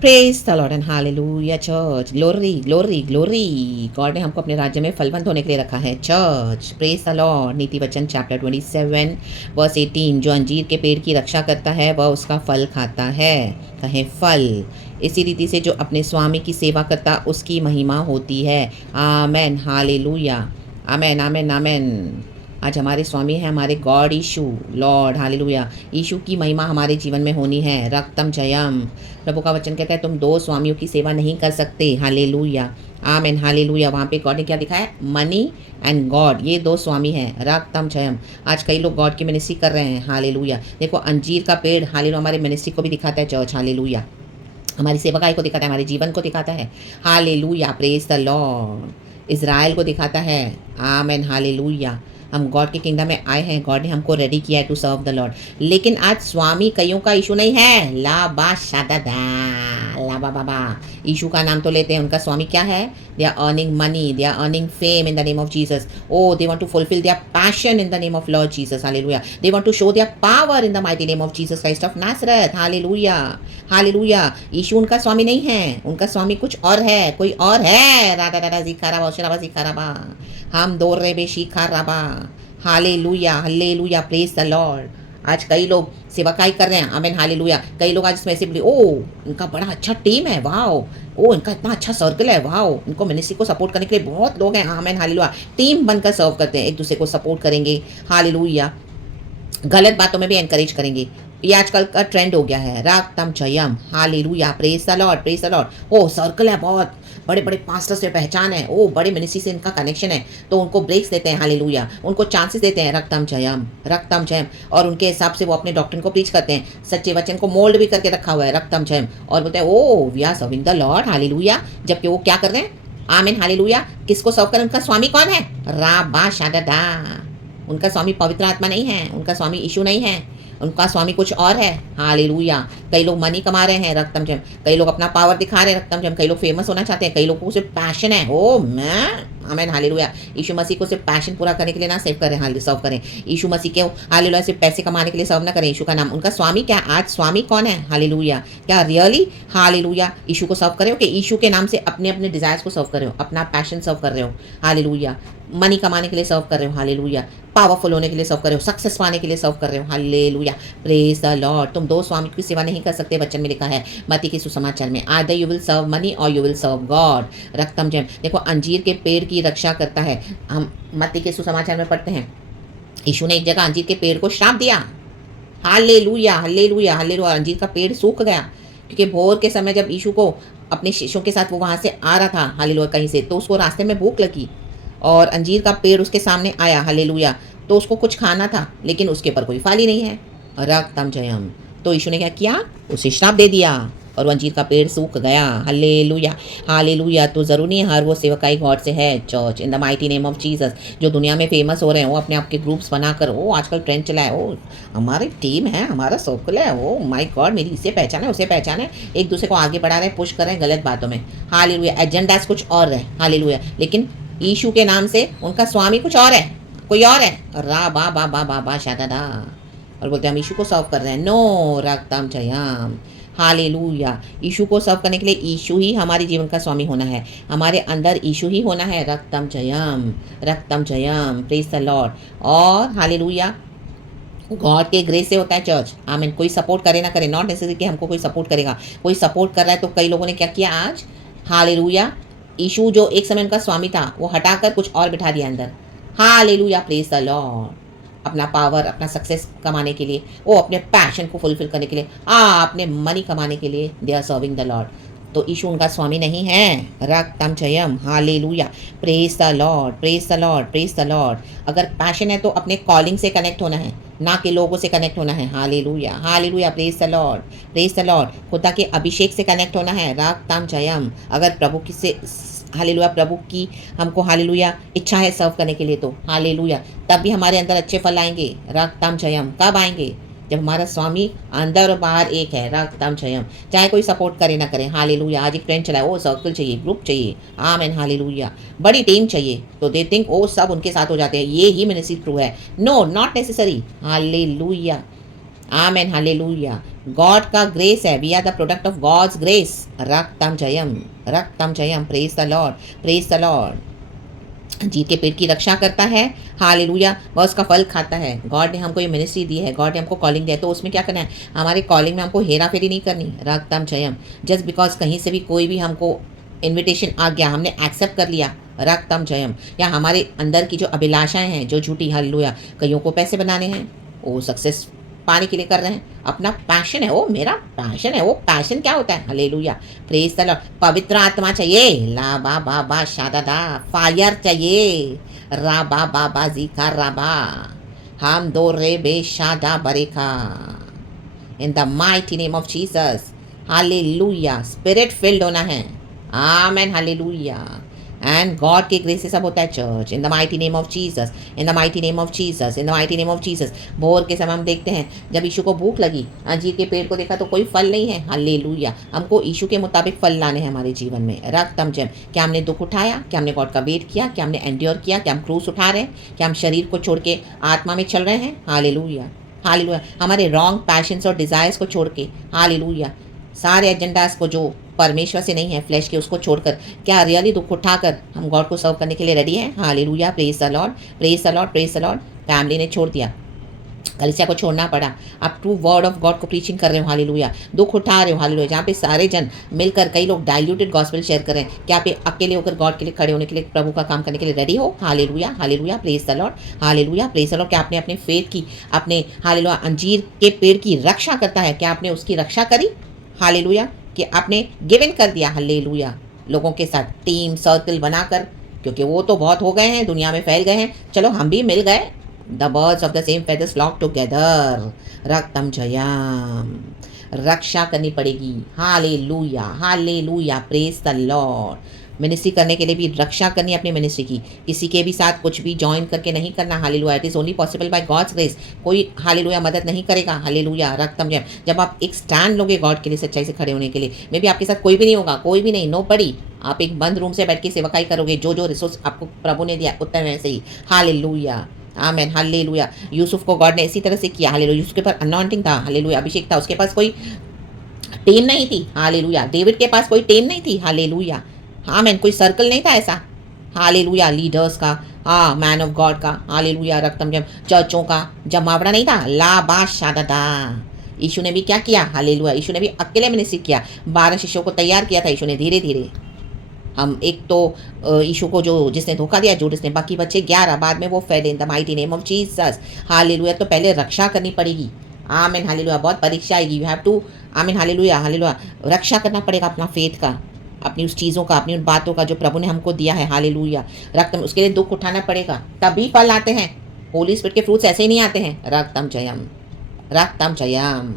Praise the Lord and hallelujah church, glory glory glory. God ने हमको अपने राज्य में फलवंत होने के लिए रखा है चर्च। Praise the Lord. नीति वचन चैप्टर 27 वर्स 18, जो अंजीर के पेड़ की रक्षा करता है वह उसका फल खाता है। कहें फल। इसी रीति से जो अपने स्वामी की सेवा करता उसकी महिमा होती है। Amen hallelujah. Amen amen amen. आज हमारे स्वामी हैं हमारे God Yeshu Lord hallelujah. Yeshu की महिमा हमारे जीवन में होनी है। रक्तम जयम। प्रभु का वचन कहता है तुम दो स्वामियों की सेवा नहीं कर सकते। Hallelujah amen hallelujah. वहाँ पे गॉड ने क्या दिखाया? मनी एंड गॉड, ये दो स्वामी हैं। रक्तम जयम। आज कई लोग गॉड की मिनिस्ट्री कर रहे हैं। हालेलुया। देखो अंजीर का पेड़ हालेलुया हमारे मिनिस्ट्री को भी दिखाता है चर्च। हालेलुया। हमारी सेवकाई को दिखाता है, हमारे जीवन को दिखाता है। Hallelujah praise the Lord. Israel को दिखाता है। Amen hallelujah. हम गॉड के किंगडम में आए हैं, गॉड ने हमको रेडी किया है टू सर्व द लॉर्ड। लेकिन आज स्वामी कईयों का इशू नहीं है। ला बा शादा ला बा बाबा। इशू का नाम तो लेते हैं, उनका स्वामी क्या है? They are earning money, they are earning fame in the name of Jesus. O they want to fulfil their passion in the name of Lord Jesus. Hallelujah. They want to show their power in the mighty name of Jesus Christ of Nazareth. Hallelujah hallelujah. Yeshu उनका स्वामी नहीं है, उनका स्वामी कुछ और है, कोई और है। राधा राधा जिखाराबा ओशराबा जिखाराबा। हम दो रे बे शिखाराबा। Hallelujah hallelujah praise the Lord. आज कई लोग सेवकाई कर रहे हैं। Amen hallelujah. कई लोग आज इसमें ऐसे बोले, ओ इनका बड़ा अच्छा टीम है, वाओ। ओ इनका इतना अच्छा सर्कल है, वाओ। इनको मिनिस्ट्री को सपोर्ट करने के लिए बहुत लोग हैं। Amen hallelujah. टीम बनकर सर्व करते हैं, एक दूसरे को सपोर्ट करेंगे। हालेलुया। गलत बातों में भी एनकरेज करेंगे। ये आजकल का ट्रेंड हो गया है। रागतम जयम hallelujah praise the Lord praise the Lord. ओ सर्कल है, बहुत बड़े बड़े पास्टर से पहचान है, ओ बड़े मिनिस्ट्री से इनका कनेक्शन है, तो उनको ब्रेक्स देते हैं। हालेलुया। उनको चांसेस देते हैं। रक्तम जयम। और उनके हिसाब से वो अपने डॉक्ट्रिन को प्रीच करते हैं। सच्चे वचन को मोल्ड भी करके रखा हुआ है। रक्तम जयम। और बोलते हैं oh we are serving the Lord hallelujah. जबकि वो क्या कर रहे हैं? आमीन हालेलुया। किसको सर्व करें? उनका स्वामी कौन है? राबा शादा। उनका स्वामी पवित्र आत्मा नहीं है, उनका स्वामी यीशु नहीं है, उनका स्वामी कुछ और है। हालेलुया। कई लोग मनी कमा रहे हैं। रक्तम जम। कई लोग अपना पावर दिखा रहे हैं। रक्तम जम। कई लोग फेमस होना चाहते हैं। कई लोगों को सिर्फ पैशन है। ओ मैं आमेन हालेलुया। यीशु मसीह को सिर्फ पैशन पूरा करने के लिए ना सेव करें, सर्व करें। यीशु मसीह के हालेलुया सिर्फ पैसे कमाने के लिए सर्व ना करें। यीशु का नाम, उनका स्वामी क्या? आज स्वामी कौन है? हालेलुया। क्या रियली हालेलुया यीशु को सर्व करे हो कि यीशु के नाम से अपने अपने डिजायर्स को सर्व कर रहे हो, अपना पैशन सर्व कर रहे हो? हालेलुया। मनी कमाने के लिए सर्व कर रहे हो। हालेलुया। पावरफुल होने के लिए सर्व कर रहे हो, सक्सेस पाने के लिए सर्व कर रहे हो। Hallelujah praise the Lord. तुम दो स्वामी की सेवा नहीं कर सकते, वचन में लिखा है मत्ती के सुसमाचार में। Either you will serve money or you will serve God. रक्तम जम। देखो अंजीर के पेड़ की रक्षा करता है। हम मत्ती के सुसमाचार में पढ़ते हैं, यीशु ने एक जगह अंजीर के पेड़ को श्राप दिया। Hallelujah hallelujah hallelujah. अंजीर का पेड़ सूख गया क्योंकि भोर के समय जब यीशु को अपने शिष्यों के साथ वो वहाँ से आ रहा था हालेलुया कहीं से, तो उसको रास्ते में भूख लगी और अंजीर का पेड़ उसके सामने आया। हालेलुया। तो उसको कुछ खाना था लेकिन उसके ऊपर कोई फल ही नहीं है। रक्तम जयम। तो यीशु ने क्या किया? उसे श्राप दे दिया और वो अंजीर का पेड़ सूख गया। Hallelujah hallelujah. तो ज़रूर नहीं हर वो सेवकाई गॉड से है church in the mighty name of Jesus. जो दुनिया में फेमस हो रहे हैं वो अपने आप के ग्रुप्स बनाकर, वो आजकल ट्रेंड चला है, वो हमारी टीम है, हमारा सर्कल है, वो माय गॉड मेरी इसे पहचान है, उसे पहचान है, एक दूसरे को आगे बढ़ा रहे हैं, पुश कर रहे हैं गलत बातों में। हालेलुया। एजेंडास कुछ और है। हालेलुया। लेकिन यीशु के नाम से उनका स्वामी कुछ और है, कोई और है। रा बा बा बा बा बा शादा। और बोलते हैं हम यीशु को सर्व कर रहे हैं। नो रक्तम जयम हालेलुया। यीशु को सर्व करने के लिए यीशु ही हमारे जीवन का स्वामी होना है, हमारे अंदर यीशु ही होना है। रक्तम जयम प्रेज द लॉर्ड। और हालेलुया गॉड के ग्रेस से होता है चर्च। आमीन। कोई सपोर्ट करे ना करे, नॉट नेसेसरी कि हमको कोई सपोर्ट करेगा, कोई सपोर्ट कर रहा है। तो कई लोगों ने क्या किया आज? हालेलुया। यीशु जो एक समय उनका स्वामी था वो हटाकर कुछ और बिठा दिया अंदर। Hallelujah praise the Lord. अपना पावर, अपना सक्सेस कमाने के लिए, वो अपने पैशन को फुलफिल करने के लिए, अपने मनी कमाने के लिए they are serving the Lord. तो यीशु उनका स्वामी नहीं है। रक्तम जयम hallelujah praise the Lord praise the Lord praise the Lord. अगर पैशन है तो अपने कॉलिंग से कनेक्ट होना है, ना कि लोगों से कनेक्ट होना है। Hallelujah hallelujah praise the Lord praise the Lord. खुदा के अभिषेक से कनेक्ट होना है। रक्तम जयम। अगर प्रभु की से हालेलुया प्रभु की हमको हालेलुया इच्छा है सर्व करने के लिए, तो हालेलुया तब भी हमारे अंदर अच्छे फल आएंगे। रक्तम जयम। कब आएंगे? जब हमारा स्वामी अंदर और बाहर एक है। रक्तम जयम। चाहे कोई सपोर्ट करे ना करे। हालेलुया। आज एक ट्रेंड चला है, वो सर्कल चाहिए, ग्रुप चाहिए। Amen hallelujah. बड़ी टीम चाहिए, तो दे थिंक वो सब उनके साथ हो जाते हैं, ये ही मिनिस्ट्री ट्रू है। No not necessary. Hallelujah amen hallelujah. God का ग्रेस है, we are the product of God's grace. रक्तम जयम, रक्तम जयम, praise the Lord, praise the Lord. जीत के पेट की रक्षा करता है, हालेलुया, वह उसका फल खाता है। गॉड ने हमको ये मिनिस्ट्री दी है, गॉड ने हमको कॉलिंग दिया है, तो उसमें क्या करना है, हमारे कॉलिंग में हमको हेरा फेरी नहीं करनी। रक्तम जयम, जस्ट बिकॉज कहीं से भी कोई भी हमको इन्विटेशन आ गया, हमने एक्सेप्ट कर लिया, रक्तम जयम, या हमारे अंदर की जो अभिलाषाएं हैं जो झूठी, हालेलुया, कईयों को पैसे बनाने हैं, वो सक्सेस पाने के लिए कर रहे हैं, अपना पैशन है, वो मेरा पैशन है। वो पैशन क्या होता है, हालेलुया, प्रेज द लॉर्ड। पवित्र आत्मा चाहिए, ला बा बा बा शादा, फायर चाहिए, रा बा बा जीका राबा, हम दो रे बे शादा बरेखा, in the mighty name of Jesus, hallelujah. Spirit filled होना है, आमेन, हालेलुया। एंड गॉड के ग्रेस से सब होता है church, in the mighty name of Jesus, in the mighty name of Jesus, in the mighty name of Jesus. भोर के समय हम देखते हैं जब यीशु को भूख लगी, अंजीर के पेड़ को देखा तो कोई फल नहीं है, हालेलुया। हमको यीशु के मुताबिक फल लाने हैं हमारे जीवन में, रक्तम जम। क्या हमने दुख उठाया, क्या हमने गॉड का वेट किया, क्या हमने एंड्योर किया, क्या हम क्रूस उठा रहे हैं, क्या हम शरीर को छोड़ के आत्मा में चल रहे हैं, हालेलुया, हालेलुया। हमारे रॉन्ग पैशंस और डिज़ायर्स को छोड़ के, हालेलुया, सारे एजेंडास को जो परमेश्वर से नहीं है, फ्लैश के, उसको छोड़कर क्या रियली दुख उठाकर हम गॉड को सर्व करने के लिए रेडी हैं, hallelujah, praise the Lord, praise the Lord, praise the Lord. Family ने छोड़ दिया, कलीसिया को छोड़ना पड़ा, आप ट्रू वर्ड ऑफ गॉड को प्रीचिंग कर रहे हो, हालेलुया, दुख उठा रहे हो, हालेलुया, जहाँ पे सारे जन मिलकर, कई लोग डाइल्यूटेड गॉस्पेल शेयर कर रहे हैं, क्या आप अकेले होकर गॉड के लिए खड़े होने के लिए, प्रभु का काम करने के लिए रेडी हो, hallelujah, hallelujah, praise the Lord, hallelujah, praise the Lord. क्या आपने अपने फेथ की, अपने, हालेलुया, अंजीर के पेड़ की रक्षा करता है, क्या आपने उसकी रक्षा करी, हालेलुया, कि आपने गिव इन कर दिया, हालेलुया, लोगों के साथ टीम सर्कल बनाकर, क्योंकि वो तो बहुत हो गए हैं, दुनिया में फैल गए हैं, चलो हम भी मिल गए, the birds of the same feathers flock together, रक्तम जयम, रक्षा करनी पड़ेगी, hallelujah, hallelujah, praise the Lord. Ministry करने के लिए भी रक्षा करनी है अपनी मिनिस्ट्री की, किसी के भी साथ कुछ भी ज्वाइन करके नहीं करना, hallelujah, it is only possible by God's grace. कोई, हालेलुया, मदद नहीं करेगा, हालेलुया, रक्तम जयम। जब आप एक स्टैंड लोगे गॉड के लिए, सच्चाई से खड़े होने के लिए, मे भी आपके साथ कोई भी नहीं होगा, कोई भी नहीं, नो पड़ी, आप एक बंद रूम से बैठ के सेवकाई करोगे, जो जो रिसोर्स आपको प्रभु ने दिया उतना वैसे ही, हालेलुया, आमेन, हालेलुया। यूसुफ को गॉड ने इसी तरह से किया, हालेलुया, यूसुफ के पास अनॉइंटिंग था, हालेलुया, अभिषेक था, उसके पास कोई टीम नहीं थी, हालेलुया, डेविड के पास कोई टीम नहीं थी, हालेलुया, आमेन, कोई सर्कल नहीं था ऐसा, हालेलुया, लीडर्स का, हाँ, मैन ऑफ गॉड का, हालेलुया, रक्तम जम, चर्चों का जमावड़ा नहीं था, ला बा शादा। यीशु ने भी क्या किया, हालेलुया, यीशु ने भी अकेले मिनिस्ट्री किया, 12 शिष्यों को तैयार किया था यीशु ने, धीरे धीरे। हम एक तो यीशु को जो जिसने धोखा दिया, जो जिसने, बाकी बच्चे 11, बाद में वो फैले, इन the mighty name of Jesus, hallelujah. तो पहले रक्षा करनी पड़ेगी, आमीन, हालेलुया, बहुत परीक्षा आएगी, यू हैव टू, आमीन, हालेलुया, हालेलुया, रक्षा करना पड़ेगा अपना फेथ का, अपनी उस चीज़ों का, अपनी उन बातों का जो प्रभु ने हमको दिया है, हालेलुया, रक्तम, उसके लिए दुख उठाना पड़ेगा, तभी फल आते हैं। होली स्पिरिट के फ्रूट्स ऐसे ही नहीं आते हैं, रक्तम जयम, रक्तम जयम,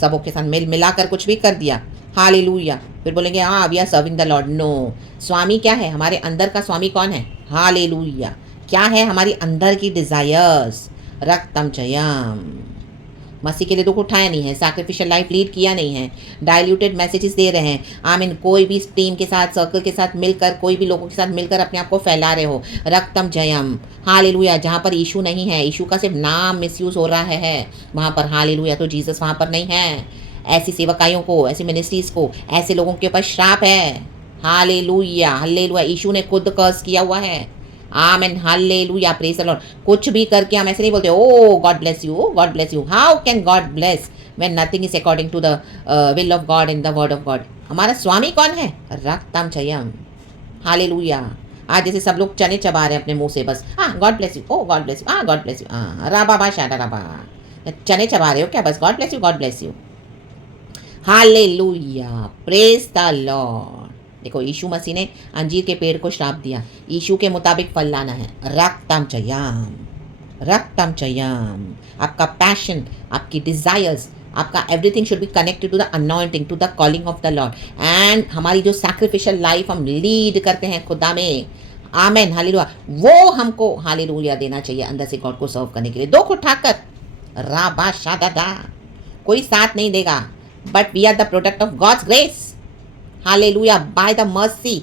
सबों के साथ मिल मिलाकर कुछ भी कर दिया, हालेलुया, फिर बोलेंगे हाँ we are serving the Lord, no. स्वामी क्या है, हमारे अंदर का स्वामी कौन है, हालेलुया, क्या है हमारी अंदर की डिजायर्स, रक्तम जयम। मसीह के लिए दुख उठाया नहीं है, सैक्रिफिशियल लाइफ लीड किया नहीं है, डाइल्यूटेड मैसेजेस दे रहे हैं, आमीन, कोई भी टीम के साथ, सर्कल के साथ मिलकर, कोई भी लोगों के साथ मिलकर अपने आप को फैला रहे हो, रक्तम जयम, हालेलुया। जहाँ पर यीशु नहीं है, यीशु का सिर्फ नाम मिसयूज हो रहा है वहाँ पर, हालेलुया, तो जीसस वहाँ पर नहीं है। ऐसी सेवकाइयों को, ऐसी मिनिस्ट्रीज को, ऐसे लोगों के ऊपर श्राप है, हालेलुया, हालेलुया, यीशु ने खुद कर्स किया हुआ है, amen, hallelujah, praise the Lord. कुछ भी करके हम ऐसे नहीं बोलते O God bless you, O God bless you, how can God bless when nothing is according to the will of God in the word of God. हमारा स्वामी कौन है, रक्तम जयम, हालेलुया। आज जैसे सब लोग चने चबा रहे हैं अपने मुंह से, बस हाँ God bless you, O God bless you, हाँ गॉड ब्लेस यू, हाँ राबा बा शादा राबा, चने चबा रहे हो क्या, बस God bless you, God bless you, hallelujah, praise the Lord. देखो, यीशु मसीह ने अंजीर के पेड़ को श्राप दिया, यीशु के मुताबिक फल लाना है, रक्तम जयम, रक्तम जयम। आपका पैशन, आपकी डिजायर्स, आपका everything should be connected to the anointing, to the calling of the Lord. And हमारी जो सैक्रिफिशियल लाइफ हम लीड करते हैं खुदा में, आमेन, हालेलुया, वो हमको हालेलुया देना चाहिए अंदर से गॉड को सर्व करने के लिए, दुख उठाकर, राबा शादा, कोई साथ नहीं देगा, but we are the product of God's grace, hallelujah, by the mercy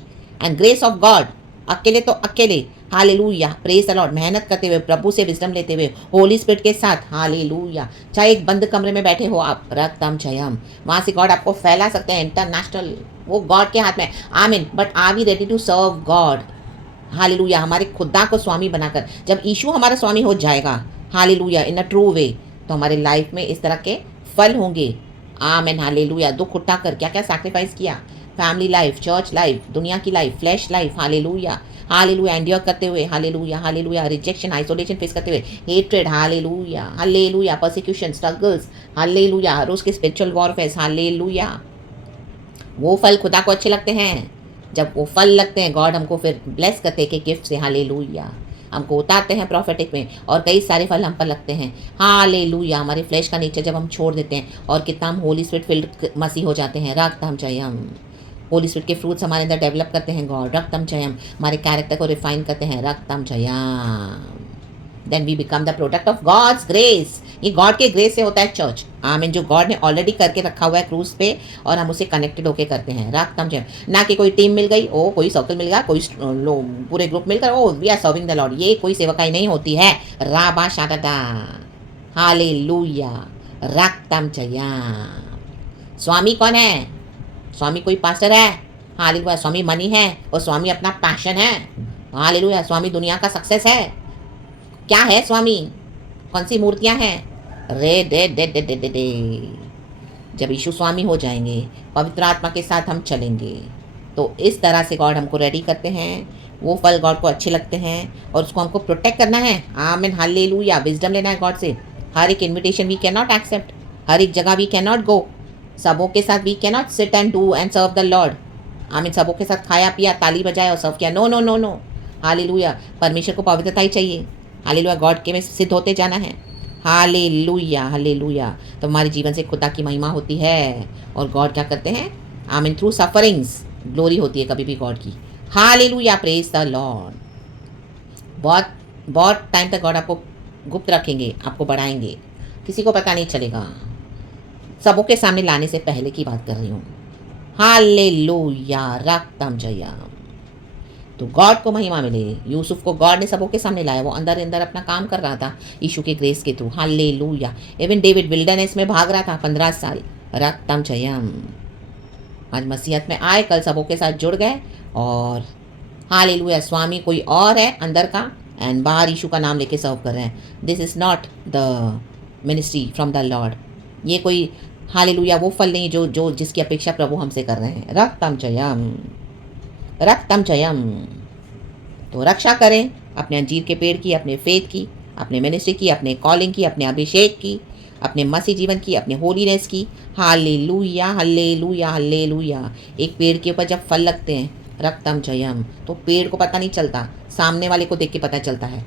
and grace of God. अकेले तो अकेले, हालेलुया, प्रेज द लॉर्ड। मेहनत करते हुए, प्रभु से विजडम लेते हुए, होली स्पिरिट के साथ, हालेलुया। चाहे एक बंद कमरे में बैठे हो आप, रक्तम जयम, वहाँ से गॉड आपको फैला सकते हैं इंटरनेशनल, वो गॉड के हाथ में। आमीन। But are we ready to serve God? Hallelujah, हमारे खुदा को स्वामी बनाकर जब यीशु हमारा स्वामी हो जाएगा, हालेलुया, इन अ ट्रू वे, तो हमारे लाइफ में इस तरह के फल होंगे। आमीन, हालेलुया। दुख उठाकर क्या क्या सैक्रिफाइस किया, फैमिली लाइफ, चर्च लाइफ, दुनिया की life, flesh life, hallelujah, hallelujah, endure करते हुए, hallelujah, hallelujah, rejection, isolation face करते हुए, hatred, hallelujah, hallelujah, persecution, struggles, hallelujah, रोज के स्पिरिचुअल वॉरफेयर, हालेलुया। वो फल खुदा को अच्छे लगते हैं। जब वो फल लगते हैं, गॉड हमको फिर ब्लेस करते हैं कि गिफ्ट से, हालेलुया, हमको उतारते हैं प्रॉफिटिक में, और कई सारे फल हम पर लगते हैं। हालेलुया, हमारे फ्लैश का नेचर जब हम छोड़ देते हैं और कितना हम होली स्पिरिट फिल्ड मसीह हो जाते हैं, रक्तम जयम। होली स्पिरिट के फ्रूट्स हमारे अंदर डेवलप करते हैं गॉड, रक्तम जयम, हमारे कैरेक्टर को रिफाइन करते हैं, रक्तम जयम। Then we become the product of God's grace. ये गॉड के ग्रेस से होता है चर्च, आमीन, जो गॉड ने ऑलरेडी करके रखा हुआ है क्रूज पे, और हम उसे कनेक्टेड होके करते हैं, रक्तम जयम। ना कि कोई टीम मिल गई, ओ कोई सर्कल मिल गया, कोई पूरे ग्रुप मिलकर oh we are serving the Lord, ये कोई सेवकाई नहीं होती है। राबा शादादा, हालेलुया, रक्तम जयम। स्वामी कौन है? स्वामी कोई पास्टर है? हालेलुया। स्वामी मनी है, और स्वामी अपना पैशन है, हालेलुया। स्वामी दुनिया का सक्सेस है। क्या है स्वामी? कौन सी मूर्तियां हैं? रे डे डे डे डे डे डे। जब यीशु स्वामी हो जाएंगे, पवित्र आत्मा के साथ हम चलेंगे, तो इस तरह से गॉड हमको रेडी करते हैं। वो फल गॉड को अच्छे लगते हैं, और उसको हमको प्रोटेक्ट करना है। आमीन, हालेलुया। विजडम लेना है गॉड से। हर एक invitation we can not accept, हर एक जगह वी कैन नॉट गो, सबों के साथ we can not sit and do and serve the Lord. Amen, सबों के साथ खाया पिया, ताली बजाया और सर्व किया, no no no no. Hallelujah, परमेश्वर को पवित्रता ही चाहिए। हालेलुया, गॉड के में सिद्ध होते जाना है। Hallelujah, hallelujah. तो हमारे जीवन से खुदा की महिमा होती है, और गॉड क्या करते हैं? आमीन, थ्रू सफरिंग्स ग्लोरी होती है कभी भी गॉड की। Hallelujah, praise the Lord. बहुत बहुत टाइम तक गॉड आपको गुप्त रखेंगे, आपको बढ़ाएंगे, किसी को पता नहीं चलेगा। सबों के सामने लाने से पहले की बात कर रही हूँ। हालेलुया, रक्तम जयम। तो गॉड को महिमा मिले। यूसुफ को गॉड ने सबों के सामने लाया, वो अंदर अंदर अपना काम कर रहा था यीशु के ग्रेस के through, hallelujah. Even David wilderness में भाग रहा था 15 साल, रक्तम जयम। आज मसीहत में आए, कल सबों के साथ जुड़ गए, और हालेलुया, स्वामी कोई और है अंदर का, एंड बाहर यीशु का नाम लेके सर्व कर रहे हैं। This is not the ministry from the Lord. ये कोई, हालेलुया, वो फल नहीं जो जिसकी अपेक्षा प्रभु हमसे कर रहे हैं, रक्तम जयम, रक्तम जयम। तो रक्षा करें अपने अंजीर के पेड़ की, अपने फेथ की, अपने मिनिस्ट्री की, अपने कॉलिंग की, अपने अभिषेक की, अपने मसीह जीवन की, अपने होलीनेस की। Hallelujah, hallelujah, hallelujah. एक पेड़ के ऊपर जब फल लगते हैं, रक्तम जयम, तो पेड़ को पता नहीं चलता, सामने वाले को देख के पता चलता है।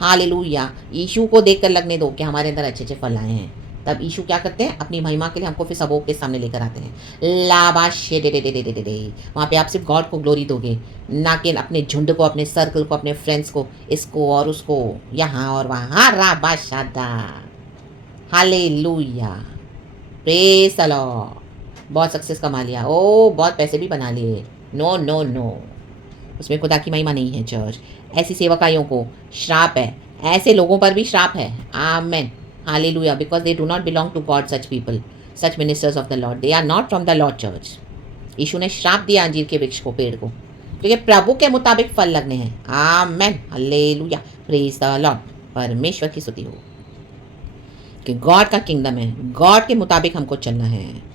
हालेलुया, यीशु को देख कर लगने दो कि हमारे अंदर अच्छे अच्छे फल आए हैं। तब यीशु क्या करते हैं? अपनी महिमा के लिए हमको फिर सबों के सामने लेकर आते हैं। लाबाशे डे डे डे डे डे डे। वहाँ पे आप सिर्फ गॉड को ग्लोरी दोगे, ना कि अपने झुंड को, अपने सर्कल को, अपने फ्रेंड्स को, इसको और उसको, यहाँ और वहाँ। राबाशादा, हालेलुया, प्रेज द लॉर्ड। बहुत सक्सेस कमा लिया, ओ बहुत पैसे भी बना लिए, नो नो नो, उसमें खुदा की महिमा नहीं है। चर्च, ऐसी सेवकाइयों को श्राप है, ऐसे लोगों पर भी श्राप है। Amen, hallelujah, because they do not belong to God, such people, such ministers of the Lord, they are not from the Lord. Church, Yeshu ने श्राप दिया अंजीर के वृक्ष को, पेड़ को, क्योंकि प्रभु के मुताबिक फल लगने हैं। Amen, hallelujah, praise the Lord. परमेश्वर की स्तुति हो कि गॉड का किंगडम है, गॉड के मुताबिक हमको चलना है।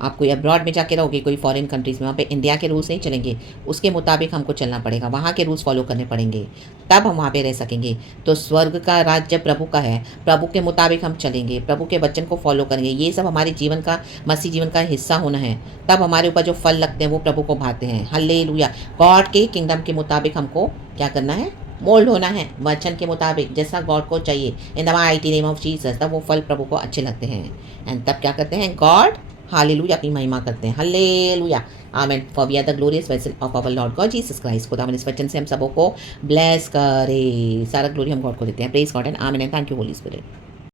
आप कोई अब्रॉड में जाके रहोगे, कोई फॉरेन कंट्रीज़ में, वहाँ पे इंडिया के रूल्स नहीं चलेंगे, उसके मुताबिक हमको चलना पड़ेगा, वहाँ के रूल्स फॉलो करने पड़ेंगे, तब हम वहाँ पे रह सकेंगे। तो स्वर्ग का राज्य प्रभु का है, प्रभु के मुताबिक हम चलेंगे, प्रभु के वचन को फॉलो करेंगे। ये सब हमारे जीवन का, मसीह जीवन का हिस्सा होना है। तब हमारे ऊपर जो फल लगते हैं वो प्रभु को भाते हैं। हालेलुया, गॉड के किंगडम के मुताबिक हमको क्या करना है? मोल्ड होना है, वचन के मुताबिक, जैसा गॉड को चाहिए, इन the mighty name of Jesus. तब वो फल प्रभु को अच्छे लगते हैं, एंड तब क्या करते हैं? गॉड, हालेलुया, अपनी महिमा करते हैं। हालेलुया, आमेन। For we are the glorious vessel of our Lord God Jesus Christ. खुदा इस वचन से हम सबों को ब्लेस करे, सारा ग्लोरी हम गॉड को देते हैं। Praise God and amen and thank you Holi spirit.